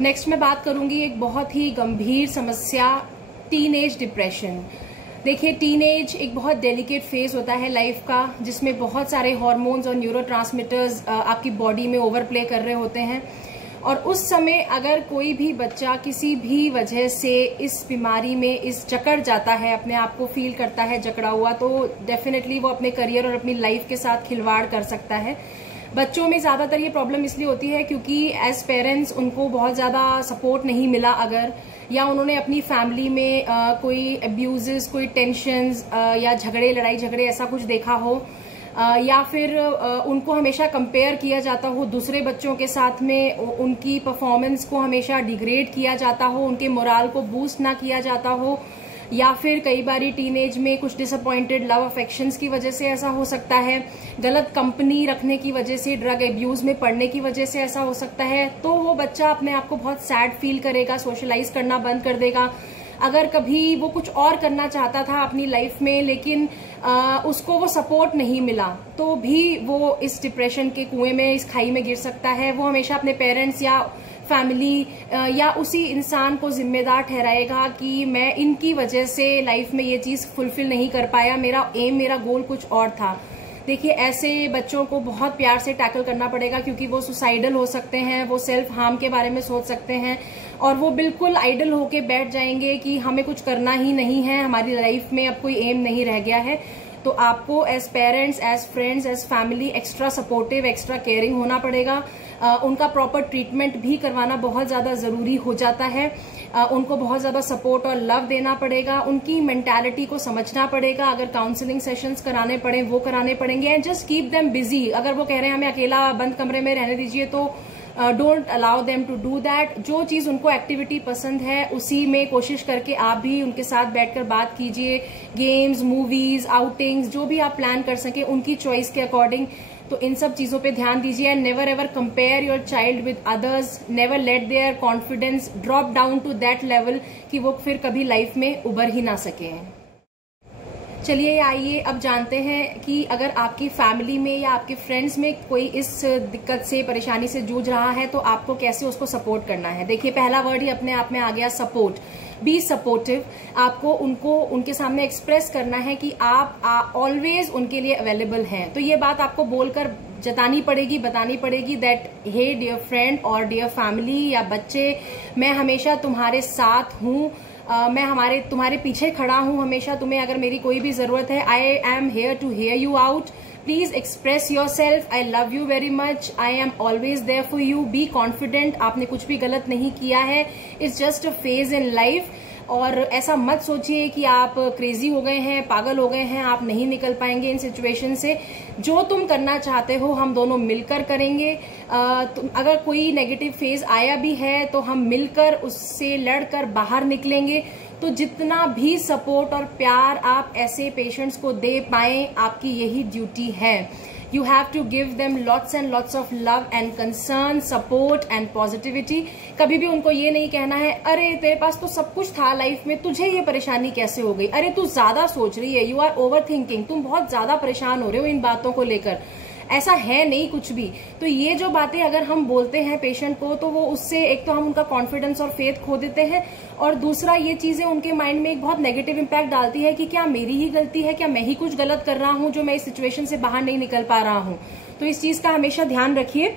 Next मैं बात करूंगी एक बहुत ही गंभीर समस्या, टीनेज डिप्रेशन। देखिए, टीनेज एक बहुत डेलिकेट फेज होता है लाइफ का, जिसमें बहुत सारे हार्मोन्स और न्यूरोट्रांसमीटर्स आपकी बॉडी में ओवरप्ले कर रहे होते हैं। और उस समय अगर कोई भी बच्चा किसी भी वजह से इस बीमारी में जकड़ जाता है, अपने आप को फील करता है जकड़ा हुआ, तो डेफिनेटली वो अपने करियर और अपनी लाइफ के साथ खिलवाड़ कर सकता है। बच्चों में ज्यादातर ये प्रॉब्लम इसलिए होती है क्योंकि एज पेरेंट्स उनको बहुत ज्यादा सपोर्ट नहीं मिला अगर, या उन्होंने अपनी फैमिली में कोई अब्यूजेस, कोई टेंशन्स या झगड़े, लड़ाई झगड़े ऐसा कुछ देखा हो, या फिर उनको हमेशा कंपेयर किया जाता हो दूसरे बच्चों के साथ में, उनकी परफॉर्मेंस को हमेशा डिग्रेड किया जाता हो, उनके मोराल को बूस्ट ना किया जाता हो, या फिर कई बारी टीनेज में कुछ डिसअपॉइंटेड लव अफेक्शंस की वजह से ऐसा हो सकता है, गलत कंपनी रखने की वजह से, ड्रग एब्यूज में पड़ने की वजह से ऐसा हो सकता है। तो वो बच्चा अपने आप को बहुत सैड फील करेगा, सोशलाइज करना बंद कर देगा। अगर कभी वो कुछ और करना चाहता था अपनी लाइफ में लेकिन उसको वो सपोर्ट नहीं मिला, तो भी वो इस डिप्रेशन के कुएं में, इस खाई में गिर सकता है। वो हमेशा अपने पेरेंट्स या फैमिली या उसी इंसान को जिम्मेदार ठहराएगा कि मैं इनकी वजह से लाइफ में ये चीज फुलफिल नहीं कर पाया, मेरा एम, मेरा गोल कुछ और था। देखिए, ऐसे बच्चों को बहुत प्यार से टैकल करना पड़ेगा क्योंकि वो सुसाइडल हो सकते हैं, वो सेल्फ हार्म के बारे में सोच सकते हैं और वो बिल्कुल आइडल होके बैठ जाएंगे कि हमें कुछ करना ही नहीं है, हमारी लाइफ में अब कोई एम नहीं रह गया है। तो आपको as parents, as friends, as family extra supportive, extra caring होना पड़ेगा। उनका प्रॉपर ट्रीटमेंट भी करवाना बहुत ज्यादा जरूरी हो जाता है। उनको बहुत ज्यादा सपोर्ट और लव देना पड़ेगा, उनकी मेंटालिटी को समझना पड़ेगा। अगर काउंसलिंग सेशंस कराने पड़े वो कराने पड़ेंगे, and just keep them busy. अगर वो कह रहे हैं हमें अकेला बंद कमरे में रहने दीजिए, तो don't allow them to do that. जो चीज उनको एक्टिविटी पसंद है उसी में कोशिश करके आप भी उनके साथ बैठकर बात कीजिए। गेम्स, मूवीज, आउटिंग्स, जो भी आप प्लान कर सके उनकी चॉइस के अकॉर्डिंग, तो इन सब चीजों पे ध्यान दीजिए। And never ever compare your child with others, never let their confidence drop down to that level कि वो फिर कभी लाइफ में उबर ही ना सके। चलिए आइए अब जानते हैं कि अगर आपकी फैमिली में या आपके फ्रेंड्स में कोई इस दिक्कत से, परेशानी से जूझ रहा है तो आपको कैसे उसको सपोर्ट करना है। देखिए, पहला वर्ड ही अपने आप में आ गया, सपोर्ट। Be supportive. आपको उनको उनके सामने एक्सप्रेस करना है कि आप ऑलवेज उनके लिए अवेलेबल हैं। तो ये बात आपको बोलकर जतानी पड़ेगी, बतानी पड़ेगी दैट हे डियर फ्रेंड और डियर फैमिली या बच्चे, मैं हमेशा तुम्हारे साथ हूँ, मैं तुम्हारे पीछे खड़ा हूं हमेशा। तुम्हें अगर मेरी कोई भी जरूरत है, I am here to help you out. Please express yourself, I love you very much, I am always there for you. Be confident, आपने कुछ भी गलत नहीं किया है, it's just a phase in life. और ऐसा मत सोचिए कि आप क्रेजी हो गए हैं, पागल हो गए हैं, आप नहीं निकल पाएंगे इन सिचुएशन से। जो तुम करना चाहते हो हम दोनों मिलकर करेंगे। अगर कोई नेगेटिव फेज आया भी है तो हम मिलकर उससे लड़कर बाहर निकलेंगे। तो जितना भी सपोर्ट और प्यार आप ऐसे पेशेंट्स को दे पाएं, आपकी यही ड्यूटी है। You have to give them lots and lots of love and concern, support and positivity. कभी भी उनको ये नहीं कहना है, अरे तेरे पास तो सब कुछ था लाइफ में, तुझे ये परेशानी कैसे हो गई, अरे तू ज्यादा सोच रही है, यू आर ओवर थिंकिंग, तुम बहुत ज्यादा परेशान हो रहे हो इन बातों को लेकर। ऐसा है नहीं कुछ भी। तो ये जो बातें अगर हम बोलते हैं पेशेंट को, तो वो उससे एक तो हम उनका कॉन्फिडेंस और फेथ खो देते हैं, और दूसरा ये चीजें उनके माइंड में एक बहुत नेगेटिव इम्पैक्ट डालती है कि क्या मेरी ही गलती है, क्या मैं ही कुछ गलत कर रहा हूं जो मैं इस सिचुएशन से बाहर नहीं निकल पा रहा हूं। तो इस चीज का हमेशा ध्यान रखिए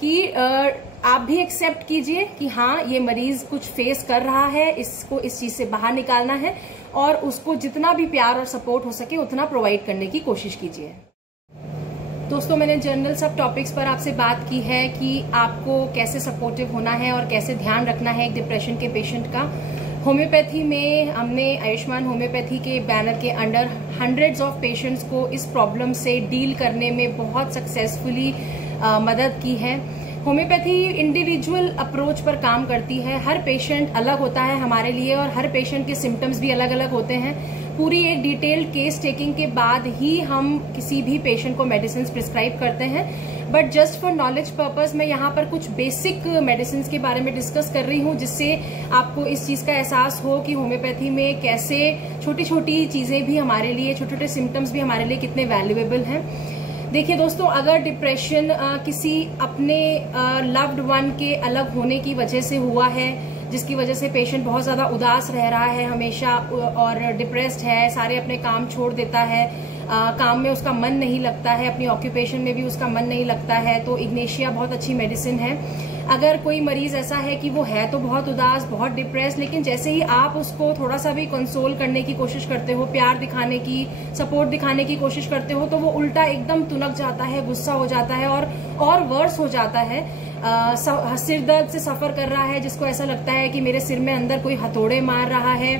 कि आप भी एक्सेप्ट कीजिए कि हाँ, ये मरीज कुछ फेस कर रहा है, इसको इस चीज से बाहर निकालना है, और उसको जितना भी प्यार और सपोर्ट हो सके उतना प्रोवाइड करने की कोशिश कीजिए। दोस्तों, मैंने जनरल सब टॉपिक्स पर आपसे बात की है कि आपको कैसे सपोर्टिव होना है और कैसे ध्यान रखना है एक डिप्रेशन के पेशेंट का। होम्योपैथी में हमने आयुष्मान होम्योपैथी के बैनर के अंडर हंड्रेड्स ऑफ पेशेंट्स को इस प्रॉब्लम से डील करने में बहुत सक्सेसफुली मदद की है। होम्योपैथी इंडिविजुअल अप्रोच पर काम करती है। हर पेशेंट अलग होता है हमारे लिए और हर पेशेंट के सिम्टम्स भी अलग अलग होते हैं। पूरी एक डिटेल्ड केस टेकिंग के बाद ही हम किसी भी पेशेंट को मेडिसिन प्रिस्क्राइब करते हैं। But just for knowledge purpose मैं यहाँ पर कुछ बेसिक मेडिसिन के बारे में डिस्कस कर रही हूँ, जिससे आपको इस चीज का एहसास हो कि होम्योपैथी में कैसे छोटी छोटी चीजें भी हमारे लिए, छोटे छोटे सिम्टम्स भी हमारे लिए कितने वैल्यूएबल हैं। देखिए दोस्तों, अगर डिप्रेशन किसी अपने लव्ड वन के अलग होने की वजह से हुआ है, जिसकी वजह से पेशेंट बहुत ज़्यादा उदास रह रहा है हमेशा और डिप्रेस्ड है, सारे अपने काम छोड़ देता है, काम में उसका मन नहीं लगता है, अपनी ऑक्यूपेशन में भी उसका मन नहीं लगता है, तो इग्नेशिया बहुत अच्छी मेडिसिन है। अगर कोई मरीज ऐसा है कि वो है तो बहुत उदास, बहुत डिप्रेस, लेकिन जैसे ही आप उसको थोड़ा सा भी कंसोल करने की कोशिश करते हो, प्यार दिखाने की, सपोर्ट दिखाने की कोशिश करते हो, तो वो उल्टा एकदम तुनक जाता है, गुस्सा हो जाता है और वर्स हो जाता है। सिर दर्द से सफर कर रहा है, जिसको ऐसा लगता है कि मेरे सिर में अंदर कोई हथौड़े मार रहा है,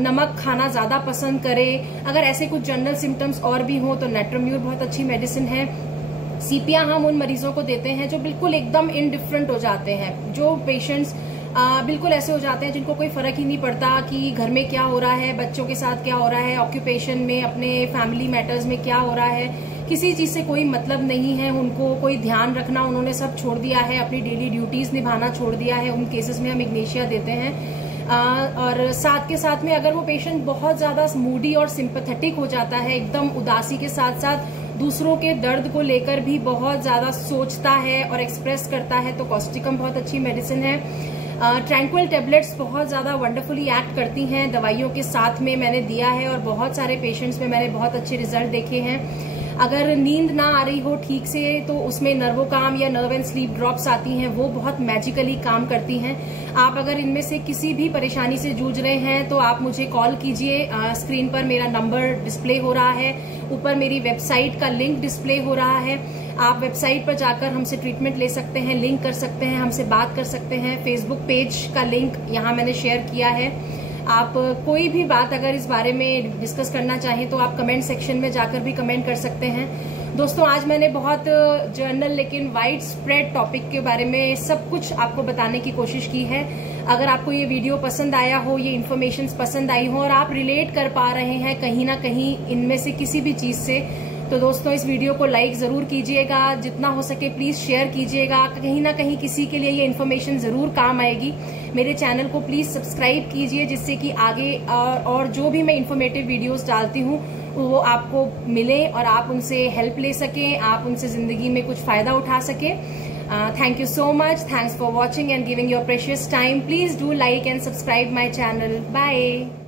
नमक खाना ज्यादा पसंद करे। अगर ऐसे कुछ जनरल सिम्टम्स और भी हो तो नेट्रोम्यूर बहुत अच्छी मेडिसिन है। सीपिया हम उन मरीजों को देते हैं जो बिल्कुल एकदम इनडिफरेंट हो जाते हैं, जो पेशेंट्स बिल्कुल ऐसे हो जाते हैं जिनको कोई फर्क ही नहीं पड़ता कि घर में क्या हो रहा है, बच्चों के साथ क्या हो रहा है, ऑक्यूपेशन में, अपने फैमिली मैटर्स में क्या हो रहा है, किसी चीज से कोई मतलब नहीं है उनको, कोई ध्यान रखना उन्होंने सब छोड़ दिया है, अपनी डेली ड्यूटीज निभाना छोड़ दिया है। उन केसेस में हम इग्नेशिया देते हैं। और साथ के साथ में अगर वो पेशेंट बहुत ज्यादा मूडी और सिंपैथेटिक हो जाता है, एकदम उदासी के साथ साथ दूसरों के दर्द को लेकर भी बहुत ज्यादा सोचता है और एक्सप्रेस करता है, तो कॉस्टिकम बहुत अच्छी मेडिसिन है। ट्रैंक्विल टेबलेट्स बहुत ज्यादा वंडरफुली एक्ट करती हैं, दवाइयों के साथ में मैंने दिया है और बहुत सारे पेशेंट्स में मैंने बहुत अच्छे रिजल्ट देखे हैं। अगर नींद ना आ रही हो ठीक से तो उसमें नर्वोकाम या नर्व एंड स्लीप ड्रॉप्स आती हैं, वो बहुत मैजिकली काम करती हैं। आप अगर इनमें से किसी भी परेशानी से जूझ रहे हैं तो आप मुझे कॉल कीजिए। स्क्रीन पर मेरा नंबर डिस्प्ले हो रहा है, ऊपर मेरी वेबसाइट का लिंक डिस्प्ले हो रहा है। आप वेबसाइट पर जाकर हमसे ट्रीटमेंट ले सकते हैं, लिंक कर सकते हैं, हमसे बात कर सकते हैं। फेसबुक पेज का लिंक यहाँ मैंने शेयर किया है। आप कोई भी बात अगर इस बारे में डिस्कस करना चाहें तो आप कमेंट सेक्शन में जाकर भी कमेंट कर सकते हैं। दोस्तों, आज मैंने बहुत जर्नल लेकिन वाइड स्प्रेड टॉपिक के बारे में सब कुछ आपको बताने की कोशिश की है। अगर आपको ये वीडियो पसंद आया हो, ये इन्फॉर्मेशन पसंद आई हो और आप रिलेट कर पा रहे हैं कहीं ना कहीं इनमें से किसी भी चीज से, तो दोस्तों इस वीडियो को लाइक जरूर कीजिएगा, जितना हो सके प्लीज शेयर कीजिएगा। कहीं ना कहीं किसी के लिए ये इन्फॉर्मेशन जरूर काम आएगी। मेरे चैनल को प्लीज सब्सक्राइब कीजिए, जिससे कि आगे और जो भी मैं इन्फॉर्मेटिव वीडियोस डालती हूँ वो आपको मिले और आप उनसे हेल्प ले सकें, आप उनसे जिंदगी में कुछ फायदा उठा सकें। Thank you so much. Thanks for watching and giving your precious time. Please do like and subscribe my channel. Bye.